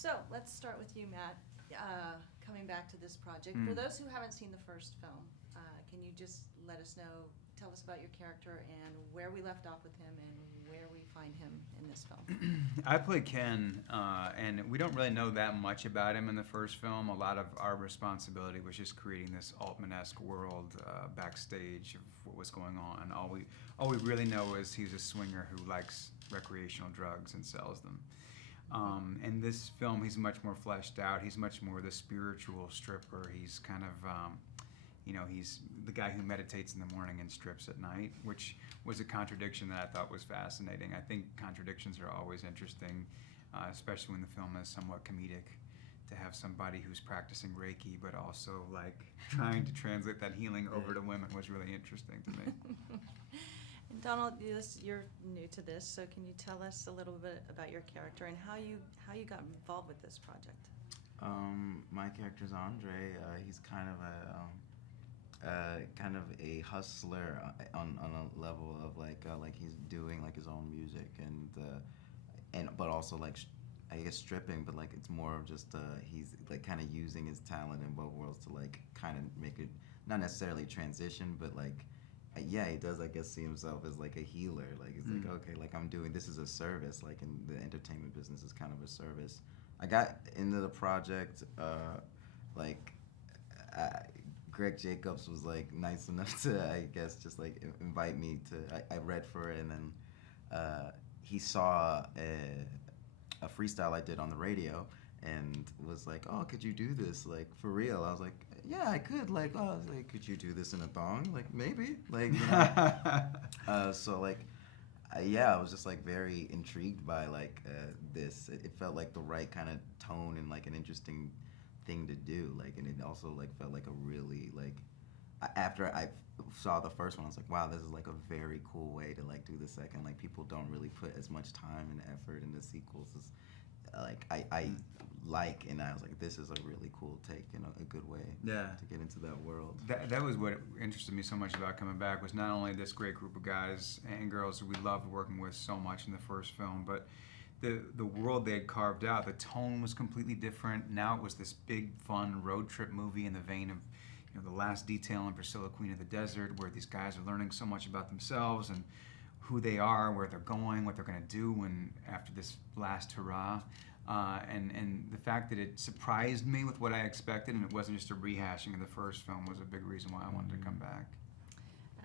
So let's start with you, Matt. Coming back to this project, for those who haven't seen the first film, can you just let us know, tell us about your character and where we left off with him and where we find him in this film? I play Ken, and we don't really know that much about him in the first film. A lot of our responsibility was just creating this Altman-esque world backstage of what was going on. All we really know is he's a swinger who likes recreational drugs and sells them. In this film, he's much more fleshed out. He's much more the spiritual stripper. He's kind of, he's the guy who meditates in the morning and strips at night, which was a contradiction that I thought was fascinating. I think contradictions are always interesting, especially when the film is somewhat comedic. To have somebody who's practicing Reiki, but also like trying to translate that healing over to women was really interesting to me. And Donald, you're new to this, so can you tell us a little bit about your character and how you got involved with this project? My character's Andre. He's kind of a hustler on a level of like he's doing like his own music and but also like I guess stripping, but like it's more of just he's like kind of using his talent in both worlds to like kind of make it not necessarily transition, but like yeah, he does I guess see himself as like a healer. Like it's like okay, like I'm doing this is a service. Like in the entertainment business is kind of a service. I got into the project Greg Jacobs was like nice enough to I guess just like invite me to I read for it, and then he saw a freestyle I did on the radio and was like, oh, could you do this like for real? I was like, yeah, I could. Like, oh, I was like, could you do this in a thong? Like maybe, like so like yeah, I was just like very intrigued by like this. It felt like the right kind of tone and like an interesting thing to do. Like, and it also like felt like a really like after I saw the first one, I was like, wow, this is like a very cool way to like do the second. Like people don't really put as much time and effort into sequels as like I like, and I was like, this is a really cool take and a good way to get into that world. That was what interested me so much about coming back, was not only this great group of guys and girls who we loved working with so much in the first film, but the world they had carved out. The tone was completely different. Now it was this big, fun road trip movie in the vein of The Last Detail and Priscilla, Queen of the Desert, where these guys are learning so much about themselves and who they are, where they're going, what they're going to do after this last hurrah. And the fact that it surprised me with what I expected, and it wasn't just a rehashing of the first film, was a big reason why I wanted to come back.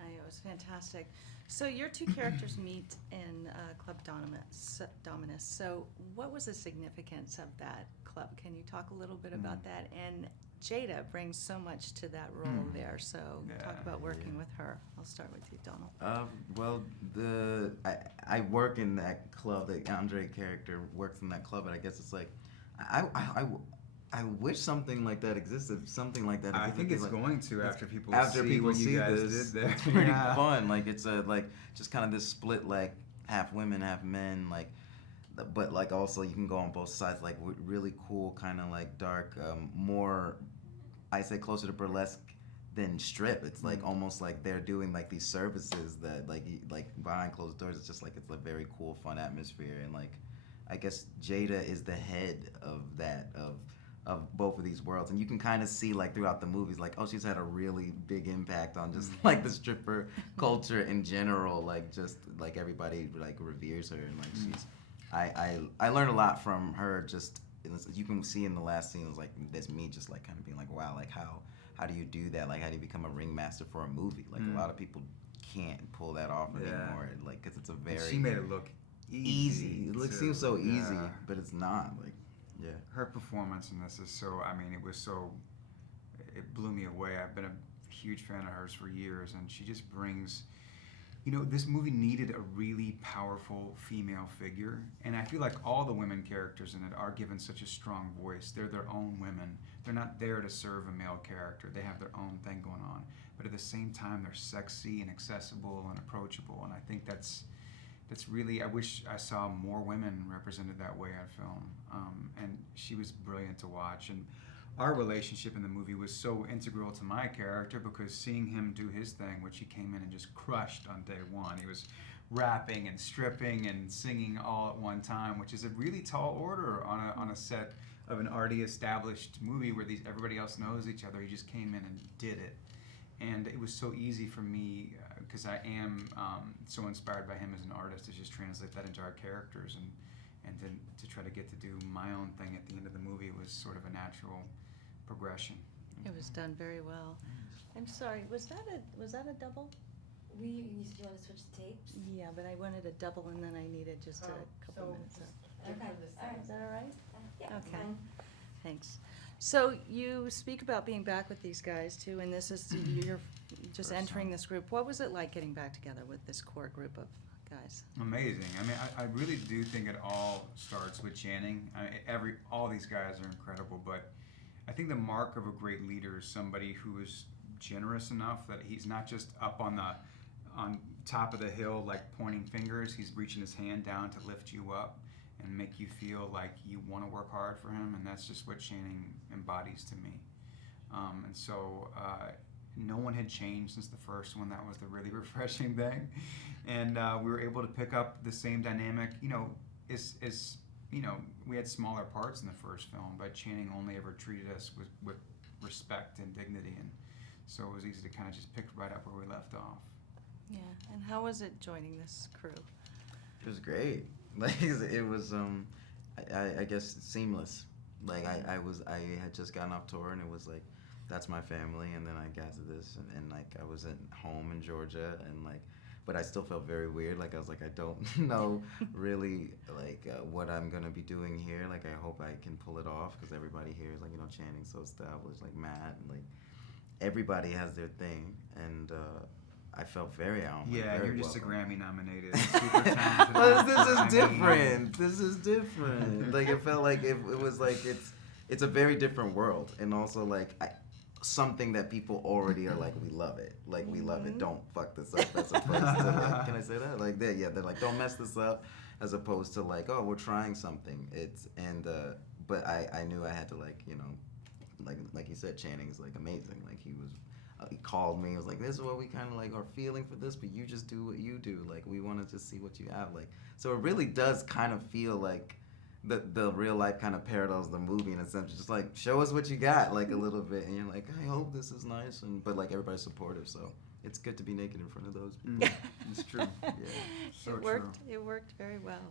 It was fantastic. So your two characters meet in Club Dominus. So what was the significance of that club? Can you talk a little bit about that? And Jada brings so much to that role there. So talk about working with her. I'll start with you, Donald. Well, I work in that club. The Andre character works in that club, and I guess it's like I wish something like that existed. Something like that. I think it's like, going to after people see you guys this. Did there. It's pretty fun. Like it's just kind of this split, like half women, half men. Like, but like also you can go on both sides. Like really cool, kind of like dark, more. I say closer to burlesque than strip. It's like almost like they're doing like these services that like behind closed doors. It's just like it's a very cool, fun atmosphere, and like I guess Jada is the head of that of both of these worlds, and you can kind of see like throughout the movies like, oh, she's had a really big impact on just like the stripper culture in general. Like just like everybody like reveres her, and like she's I learned a lot from her. Just you can see in the last scene, it was like there's me just like kind of being like, wow, like how do you do that? Like how do you become a ringmaster for a movie? Like a lot of people can't pull that off anymore. Like because it's a very she made it look easy. It seems so easy, but it's not. Like her performance in this is so. I mean, it blew me away. I've been a huge fan of hers for years, and she just brings. This movie needed a really powerful female figure, and I feel like all the women characters in it are given such a strong voice. They're their own women. They're not there to serve a male character. They have their own thing going on, but at the same time, they're sexy and accessible and approachable, and I think that's really, I wish I saw more women represented that way on film. And she was brilliant to watch. And our relationship in the movie was so integral to my character because seeing him do his thing, which he came in and just crushed on day one. He was rapping and stripping and singing all at one time, which is a really tall order on a set of an already established movie where everybody else knows each other. He just came in and did it. And it was so easy for me, because I am so inspired by him as an artist, to just translate that into our characters and to try to get to do my own thing at the end of the movie was sort of a natural progression. It was done very well. I'm sorry, was that a double? You want to switch the tapes? Yeah, but I wanted a double and then I needed just a couple minutes. Okay, all right. Is that all right? Yeah. Okay. Thanks. So you speak about being back with these guys too, and this is you're just First entering time. this group. What was it like getting back together with this core group of guys? Amazing. I mean, I really do think it all starts with Channing. All these guys are incredible, but I think the mark of a great leader is somebody who is generous enough that he's not just up on top of the hill like pointing fingers. He's reaching his hand down to lift you up and make you feel like you want to work hard for him, and that's just what Channing embodies to me. And so no one had changed since the first one. That was the really refreshing thing, and we were able to pick up the same dynamic. We had smaller parts in the first film, but Channing only ever treated us with respect and dignity, and so it was easy to kind of just pick right up where we left off. Yeah. And how was it joining this crew? It was great. Like it was, I guess seamless. Like I had just gotten off tour, and it was like, that's my family. And then I got to this, and like I was at home in Georgia, and like, but I still felt very weird. Like I was like, I don't know really like what I'm gonna be doing here. Like I hope I can pull it off, because everybody here is like, Channing's so established, like Matt, and like everybody has their thing, and I felt very out. Yeah, very you're just welcome. a Grammy nominated, super talented. Well, this I is mean, different. This is different. Like it felt like it was like it's a very different world, and also like something that people already are like, we love it. Like we love it. Don't fuck this up. As opposed to like, can I say that? Like they're like, don't mess this up. As opposed to like, oh, we're trying something. But I knew I had to like like you said, Channing's like amazing. Like he called me. He was like, this is what we kind of like are feeling for this, but you just do what you do. Like we want to just see what you have. Like so it really does kind of feel like the real life kind of parallels the movie in a sense. Just like show us what you got, like a little bit, and you're like, I hope this is nice, but like everybody's supportive, so it's good to be naked in front of those people. It's true. Yeah. So It worked very well.